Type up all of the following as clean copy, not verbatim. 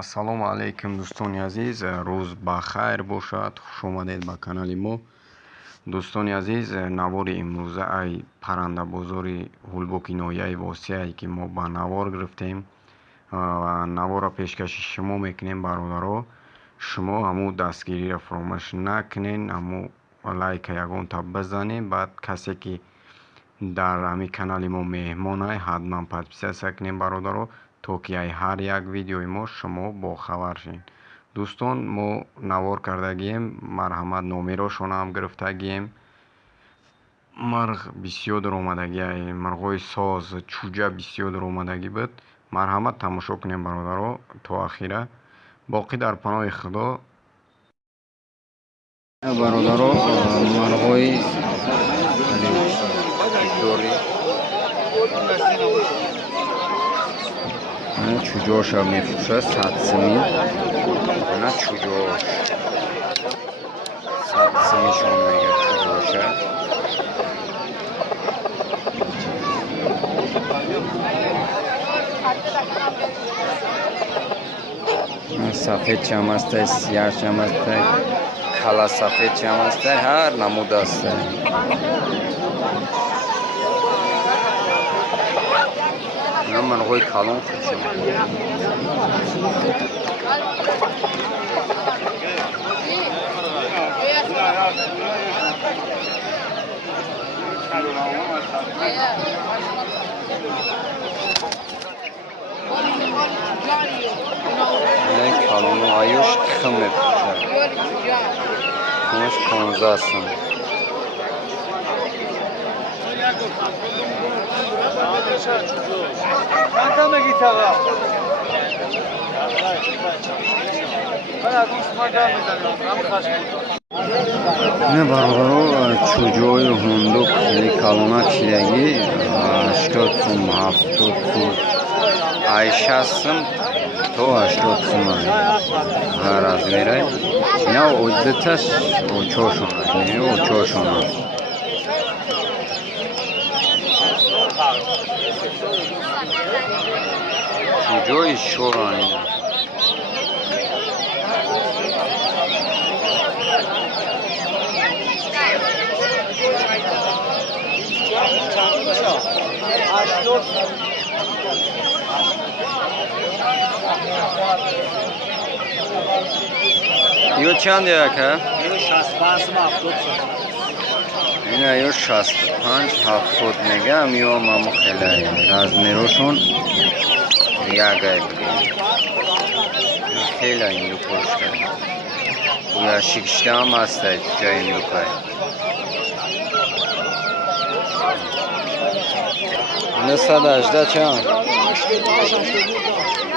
ассалому алейкум дӯстони азиз, рӯз ба хайр бошад. хуш омадед ба канали мо. дӯстони азиз, навори имрӯзаи парандабозори ҳулбуки ноҳияи восиае ки мо ба навор гирифтем ва навора пешкаши шумо мекунем. бародаро, шумо ҳамун дастгириро фаромӯш накунед, ҳамун лайка ягонта бизанед. баъд касе ки дар ҳамин канали мо меҳмонай ҳатман подписатсия кунед бародаро, то ки ай ҳар як видеои мо шумо бохабар шед. дӯстон, мо навор кардагием, мархамат номерошона ҳам гирифтагием. марғ бисёр даромадагиай, марғҳои соз, чуҷа бисёр даромадагӣ буд. марҳамат тамошо кунем бародаро то ахира. боқӣ дар паноҳи худо. бародаро, марғҳои чуҷоша мефурӯшад 100 сими. ана чуҷош 100 симишон мегӯяд чуҷоша. сафед чам астай, сиёҳ чам астай, кала сафед чам астай, ҳар намуда астай. ина марғҳои калон фурӯшад. کالونو آیوش تخم میپوشد. تخمش 15 سم. نه برادرو چوجوی هندوک خیلی کالونا کشیدگی 80 سم 70 سم 60 سم то 80 сум ҳар размере. ина оддаташ очошон аст, не очошон аст. чуҷои шоран ина. Ё чанд яка? Ё 65 сум 70 сум. Ина ё 65 70 мегам, ё мамо хелай размерошон ягай буд. хела индукошка. Я шикштам астай ча индукай. ина 118 чанд?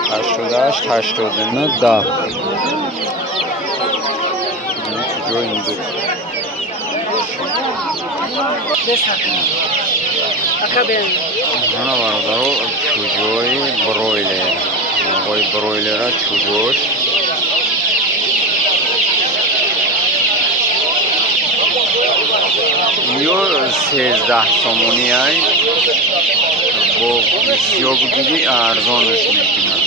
88 89 10. ана бародаро чуҷои бройлер, марғҳои бройлера чуҷош ё 13 сомонӣ ай бо сиёҳгӯгирӣ арзонаш мекунад.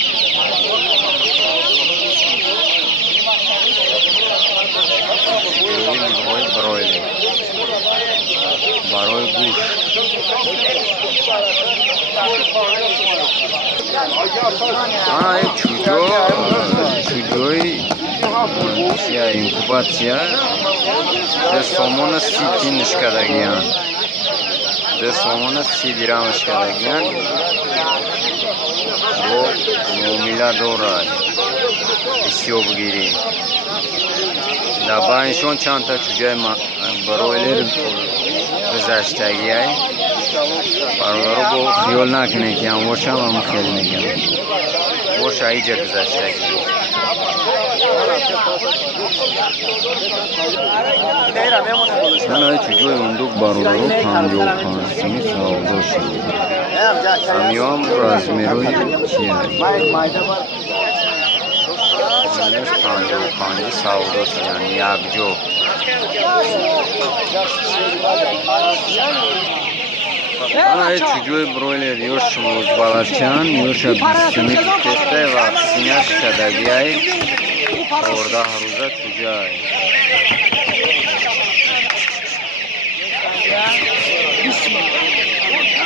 бройлер барои гӯшт. чуҷои инкубатсия 10 сомона 30 тинш кардагиян. 10 сомона 30 дирҳамш кардагиян. бо муомила дорад, бисёр бигирӣ. дар байншон чандта чуҷаи бройлер гузаштагиай. бародаро бо хиёл накунед ки ҳамвошам ҳамун хел мегам. боша иҷа гузаштагӣ. нанои чуҷои ундук бародаро 55 сими савдо шуд. ҳамём размерои чия 55 савдо шуд, яъни якҷо. ана чуҷои бройлер ёш рӯзбалачан, ёша 20 сими тестай ваксина نش کدگی های 14 روزه کجای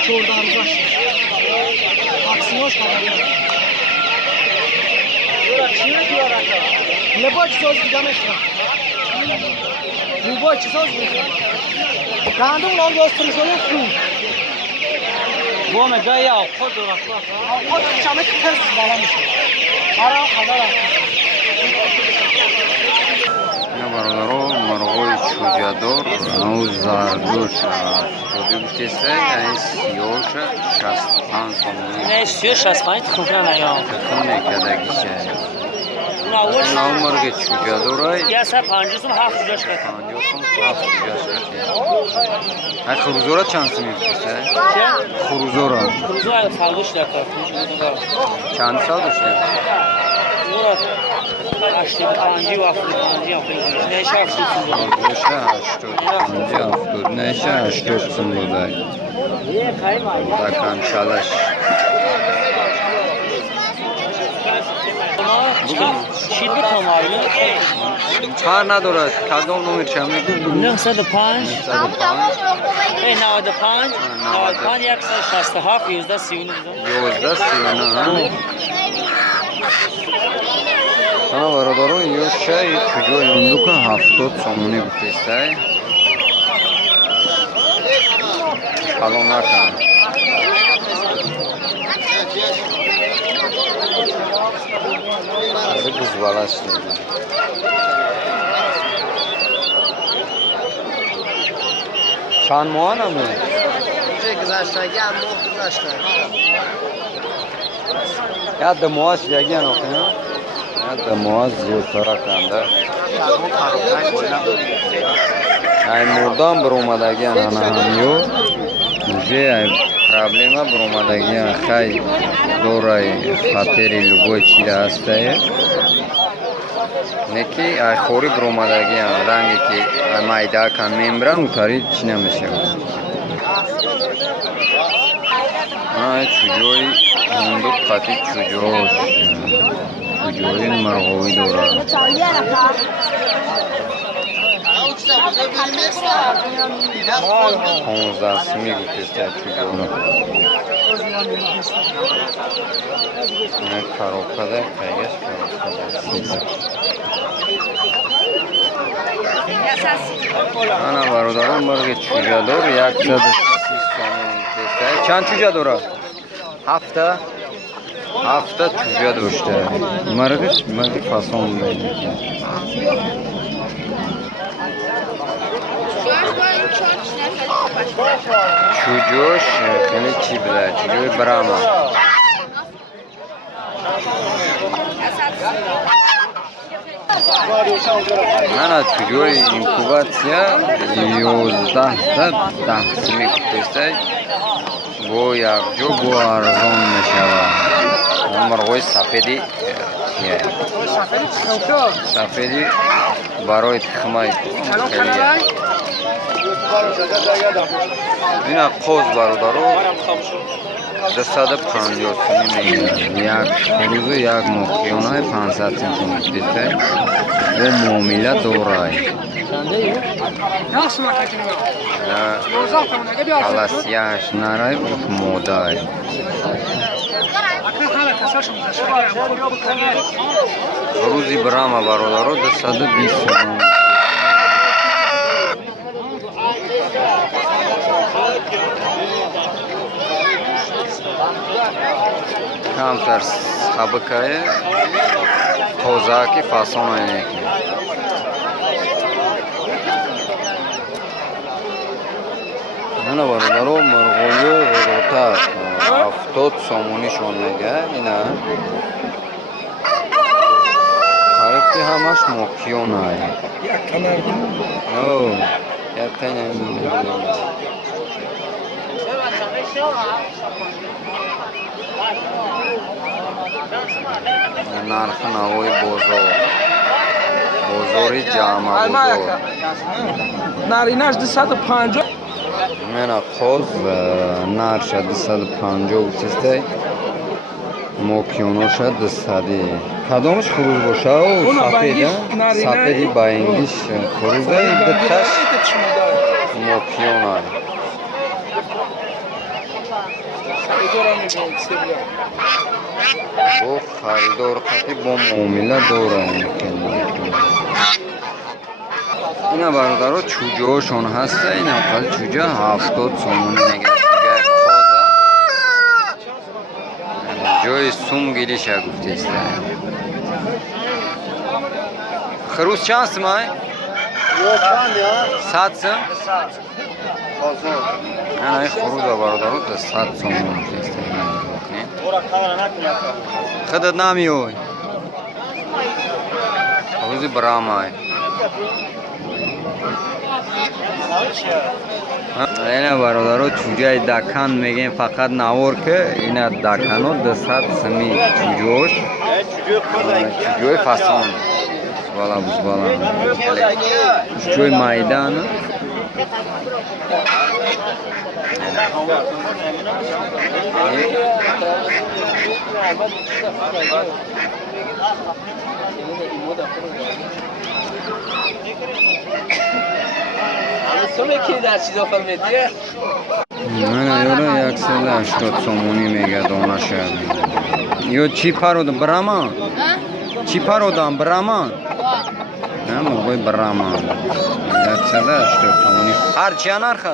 14 روزه اکسیوش لبا چیزاز دیگه میشنم لبا چیزاز میشنم گنده اونان باستری شده خوب بومه جایی آفاد دو رفت آفاد چمه که ترس بالا میشه برای خدا رفت اینا برادرها مرغای چوجه‌دار او زردوش افتاده بودیسته یعنی 30 65 سومونی نه 65 تخمه نیام تخمه کدگیشه این او مرغ چوجه‌دارای یه سه 50 سوم 7 جاش کرد 50 سوم 7 جاش کرد این خروزورا چند سومی بودیسته؟ خروزورا خروزورا سالوش در کار چند سال داشته؟ 85 و 75 هم خیلی نشه 70 نشه 80 سوم بوده دکان چالش چی بکنم آره؟ کار ندارد کدام نمیر چه میگو؟ 905 95 95 167 11 39 11 39 ها برادران یه شای کجای اون که 70 سومونی بودیسته کلام نکن داره بزبالش نیده چند ماه نمید؟ اینجا گذاشتگی هم ماه گذاشته یاد ده ماه شدگی هم اخیه یاد ده ماه زیادتره کنده این مردان بر اومدگی هم همیو اینجا پرابلیما بر اومدگی هم خیلی دورای خاطری لبوی چیده هسته نکی ای خوری بر اومدگی هم رنگی که مایده کن میمرن او تاری چی نمیشه چوجوی هندوک خاطی چوجوش چوجوی مرغوی دورا 15 سمی گوتسته چوجورا نه کاروکده خیلیش کاروکده انا برادران مرغ چوجه‌دار 130 سومون گوتسته چند چوجه‌داره؟ 7 چوجه داشته مرغش فاسون میده چوجوش خیلی چی بده چوجوی براما من چوجوی اینکوباتیا 11 سمی گوتسته بو یک جو بو ارزان میشود مرغوی سفیدی سفیدی برای تخمه خیلی این قوز برادرو 250 سومی میگیره یک خروز یک مخیون های 500 سنتی دیده و معامله دورای کلاسیاش نرای بک مودای روزی برام برادرو 220 سومی کمتر خبکای توزاکی فاسون اینه اینا برادرو مرغوی روتا 70 سومونیشون میگه اینا خریبتی همش مکیون های او یک تینه نرخ نوی بزرگی جامعه بزرگ نارینش 250 من خوز نرش 250 بودسته مکیونوشا دستادی کدامش خروج باشه او سفیدی با انگلیش خروجه دتش مکیونای او خریدار خطی با معامله داره اینا برادرها چوجه هاشون هسته این اقل چوجه 70 سومونی نگه چوجه خوزه جای سوم گیریش گفته است خروس چند سمای؟ سات سم؟ نه این خروس برادرها تا 100 سومونی گفته است خودت نمیوی خروزی برامای اینا برادرها چوجه دکن میگن فقط نوار که اینا دکنو 200 سمی چوجوش چوجوی فسان بزبالا چوجوی مایدان من یورو 180 سومونی میگه دانه شد یو چی پرودم برامان؟ چی پرودم برامان؟ نه موقعی برامان 180 سومونی هر چی نرخه؟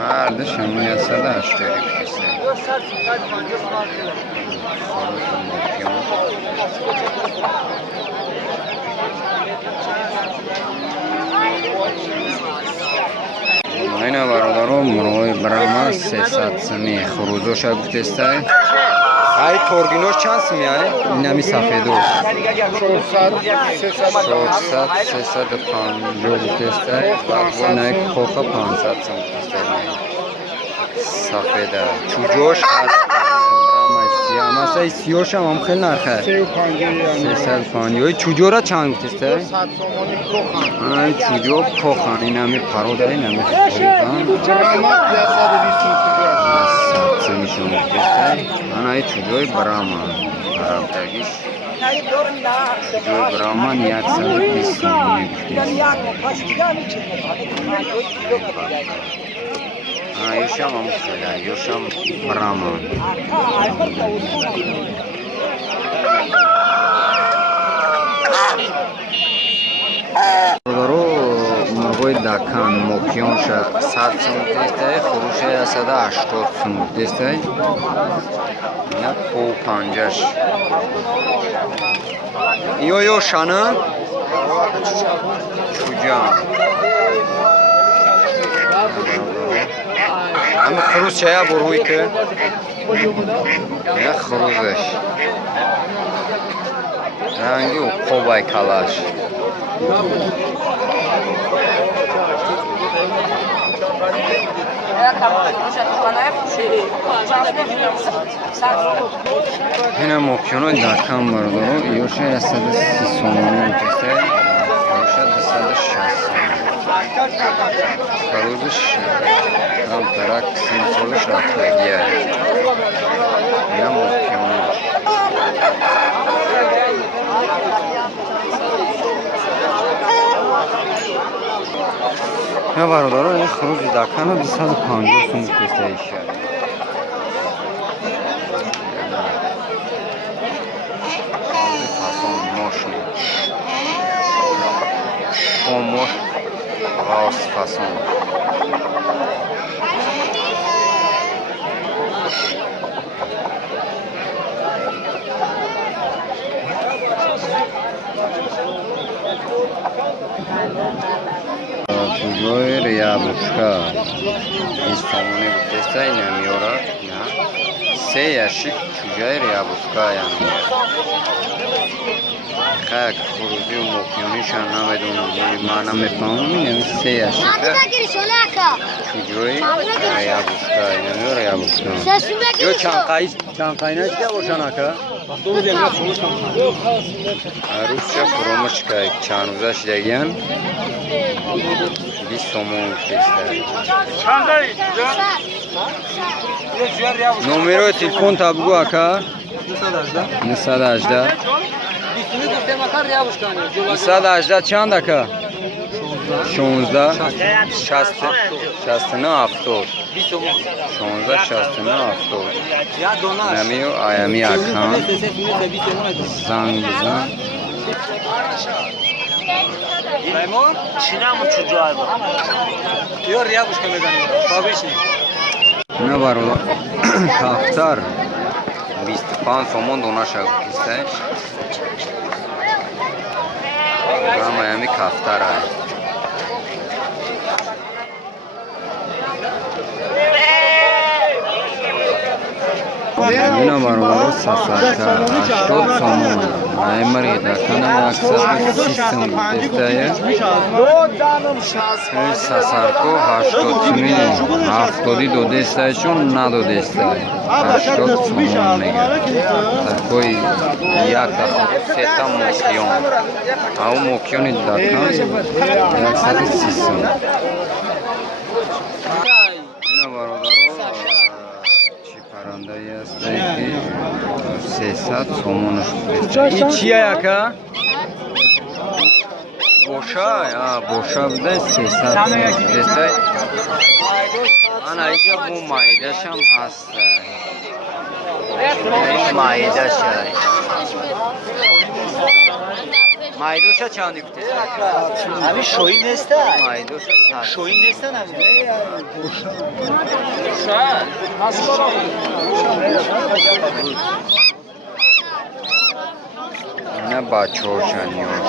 هر دشم 180 کسی اینا برادرها مروی برامه 300 سمی خروزوش گفته است ای تورگینوش چند سمی های؟ این همی سفیدو 400 350 گفته است ای و نه کوخه 500 سم گفته است سفیده چوجوش هست برامه سیاه مثلا ای سیاش هم خیلی نرخه 350 چوجو را چند گفته است ای؟ 100 سومونی کوخن ای چوجو کوخن این همی پروده این همی خریدن برامت 120 سومونی میشون گفته من ای چوجوی برامان طرفتگیش چوجوی برامان 120 سومونی گفته یوشم هم خیلی یوشم برامان مرغوی دکن مکیونش 100 سوم گفته خروش 180 سوم گفته اینا پو پنجش یو شانه چوجان همه خروس چه بروی که نه خروزش رنگی و قوبای کلاش اینا مکیونو دکن بردارو ایوشه 130 سومونی گفته ایوشه 260 خروزش هم ترک سیمسولش رفتگیه اینا مکیونو نه برادرها این خروج دکن رو 250 سوم گفته ایشه موش راست فاسون چوجوی ریابوشکا ایستامونه گفته این نمیاره نه 3 یشک چوجوی ریابوشکا یعنی خیلی خروجی و مکیونیش هم نمیدونم من نمیفهمم این 3 یشک چوجوی ریابوشکا یعنی ریابوشکا یو چند قینش که باشن اکا Rusça фурумочка чанд рӯза шидагиян 20 сомон гуфтаистари. Номерои телефон та бигӯ ака. 918 218 чанд ака? 16 69 70 16 69 70 намиё аями акан занг бизан. ина бародар кафтар 25 сомон донаша гуфтаистай. ҳам аями кафтара. ина бародаро сасарка 80 сомон наймари дакана 130 сом гуфтаистая. сасарко 80 мили 70 додестая чун надодестая 80 сомон мегӯяд. такои як дахо сета мокиён ҳау мокиёни дакан 130 сом. ина бародаро чи парандаи ҳастае ки 300 сомонаш гуфтаистая. ин чия яка? боша? боша буда 300 сом гуфтаистая. ана инҷа бу маидашам ҳаста. ин маидаша. майдоша чанди гуфтаистая? ҳами шоӣ неста. майдоша 100. шоӣ неста ҳами. ина бачаҳошан ёш.